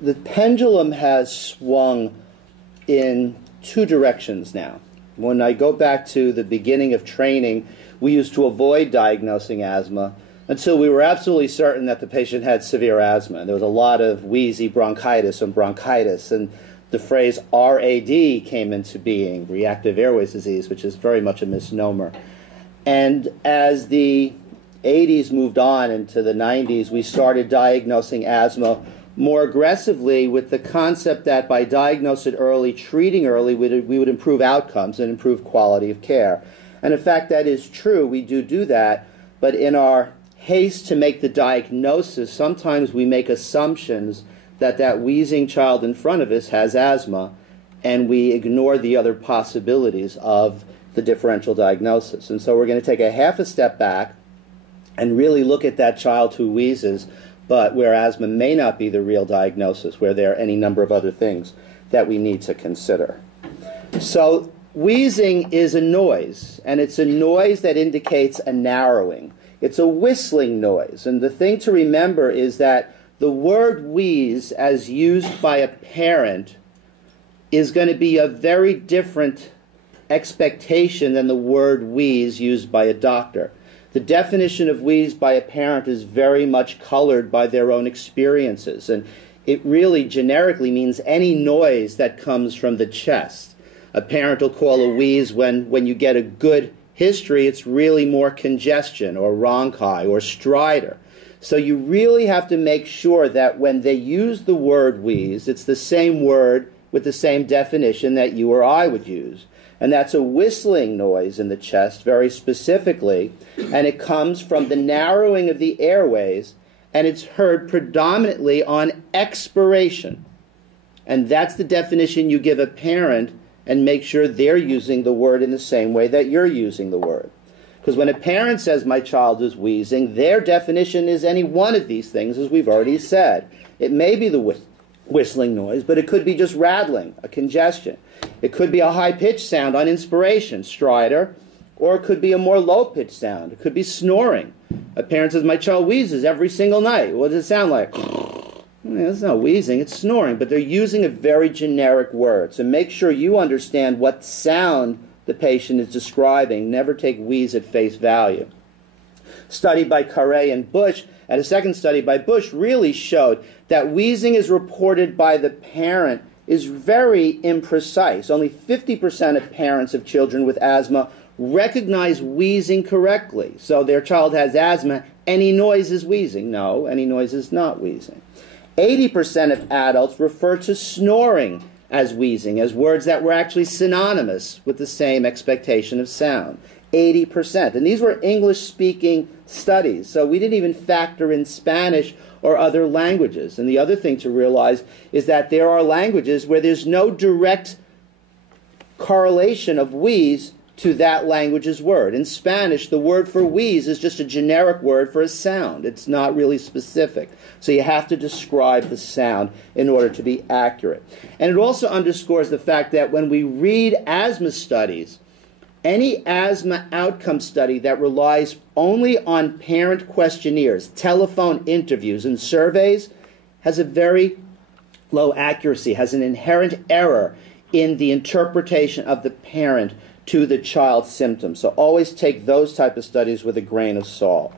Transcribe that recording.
the pendulum has swung in two directions now. When I go back to the beginning of training, we used to avoid diagnosing asthma until we were absolutely certain that the patient had severe asthma. There was a lot of wheezy bronchitis, and the phrase RAD came into being, reactive airways disease, which is very much a misnomer. And as the 80s moved on into the 90s, we started diagnosing asthma more aggressively with the concept that by diagnosing it early, treating early, we would improve outcomes and improve quality of care. And in fact, that is true. We do that. But in our haste to make the diagnosis, sometimes we make assumptions that that wheezing child in front of us has asthma, and we ignore the other possibilities of the differential diagnosis. And so we're going to take a half a step back and really look at that child who wheezes, but where asthma may not be the real diagnosis, where there are any number of other things that we need to consider. So wheezing is a noise, and it's a noise that indicates a narrowing. It's a whistling noise, and the thing to remember is that the word wheeze, as used by a parent, is going to be a very different expectation than the word wheeze used by a doctor. The definition of wheeze by a parent is very much colored by their own experiences, and it really generically means any noise that comes from the chest. A parent will call a wheeze when you get a good history, it's really more congestion or rhonchi or stridor. So you really have to make sure that when they use the word wheeze, it's the same word with the same definition that you or I would use. And that's a whistling noise in the chest, very specifically, and it comes from the narrowing of the airways, and it's heard predominantly on expiration. And that's the definition you give a parent, and make sure they're using the word in the same way that you're using the word. Because when a parent says, my child is wheezing, their definition is any one of these things, as we've already said. It may be the whistling noise, but it could be just rattling, a congestion. It could be a high-pitched sound on inspiration, stridor, or it could be a more low-pitched sound. It could be snoring. A parent says, my child wheezes every single night. What does it sound like? It's not wheezing, it's snoring, but they're using a very generic word. So make sure you understand what sound the patient is describing. Never take wheeze at face value. Study by Carre and Bush, and a second study by Bush, really showed that wheezing is reported by the parent is very imprecise. Only 50% of parents of children with asthma recognize wheezing correctly. So their child has asthma, any noise is wheezing. No, any noise is not wheezing. 80% of adults refer to snoring as wheezing, as words that were actually synonymous with the same expectation of sound. 80%. And these were English-speaking studies, so we didn't even factor in Spanish or other languages. And the other thing to realize is that there are languages where there's no direct correlation of wheeze to that language's word. In Spanish, the word for wheeze is just a generic word for a sound. It's not really specific. So you have to describe the sound in order to be accurate. And it also underscores the fact that when we read asthma studies, any asthma outcome study that relies only on parent questionnaires, telephone interviews, and surveys has a very low accuracy, has an inherent error in the interpretation of the parent to the child's symptoms. So always take those type of studies with a grain of salt.